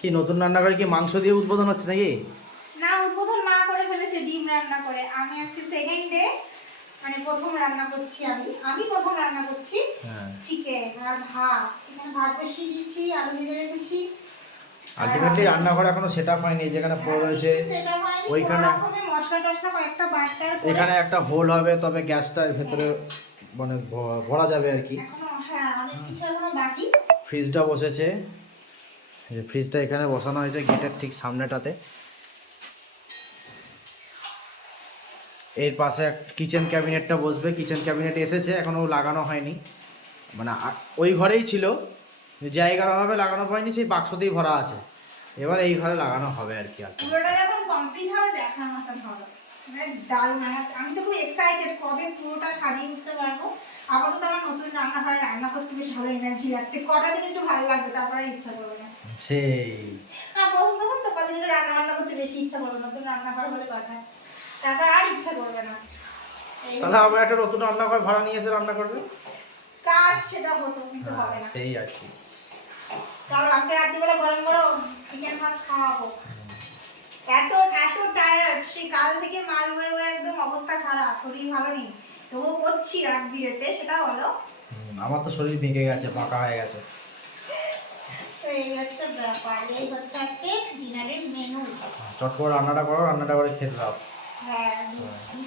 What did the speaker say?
কি নতুন রান্না করে কি মাংস দিয়ে উদ্বোধন হচ্ছে নাকি? না, উদ্বোধন মা করে ফেলেছে ডিম রান্না করে। আমি আজকে সেকেন্ড ডে, মানে প্রথম রান্না করছি। আমি প্রথম রান্না করছি চিকেন আর ভাত। এখানে ভাত বসিয়ে দিয়েছি, আলু ভেজে রেখেছি। আলটিমেটলি রান্নাঘর এখনো সেটআপ হয়নি, যেখানে পড়ে রয়েছে ওইখানে মশলা টশলা কয়েকটা বাটার করে এখানে একটা হোল হবে, তবে গ্যাসটার ভেতরে মানে ভরা যাবে আর কি। এখনো অনেক কিছু এখনো বাকি। ফ্রিজটা বসেছে, এই যে ফ্রিজটা এখানে বসানো হয়েছে গেটের ঠিক সামনেটাতে। এর পাশে কিচেন ক্যাবিনেটটা বসবে। কিচেন ক্যাবিনেট এসেছে, এখনো লাগানো হয়নি, মানে ওই ঘরেই ছিল, জায়গাভাবে লাগানো হয়নি, সেই বাক্সতেই ভরা আছে। এবার এই ঘরে লাগানো হবে আর কি। পুরোটা যখন কমপ্লিট হবে দেখার মতন হবে, বেশ দারুণ। আমি তো খুব এক্সাইটেড কবে পুরোটা সাজিয়ে উঠতে পারবো। আপাতত আমার নতুন রান্না হয়, রান্না করতে বেশ ভালো এনার্জি লাগছে। কটা দিন একটু ভালো লাগবে, তারপরে ইচ্ছা করবে না। সেই প্রথম তো কদিন রান্না করতে বেশি ইচ্ছা করবে, নতুন রান্নাঘর হলে কথা, তারপর আর ইচ্ছা করবে না। তাহলে আমরা একটা নতুন রান্নাঘর ভাড়া নিয়ে এসে রান্না করবে, কাজ সেটা হতো, কিন্তু হবে না। সেই আর কি। কারণ আজকে রাত্রিবেলা গরম গরম চিকেন ভাত খাওয়াবো। এত এত টায়ার্ড, সেই কাল থেকে মাল বয়ে বয়ে একদম অবস্থা খারাপ, শরীর ভালো নেই। তবুও করছি রাত বিরেতে, সেটা হলো। আমার তো শরীর ভেঙে গেছে, পাকা হয়ে গেছে। তো এই হচ্ছে ব্যাপার, এই হচ্ছে আজকে ডিনারের মেনু। চট করে রান্নাটা করো, রান্নাটা করে খেতে দাও। হ্যাঁ দিচ্ছি।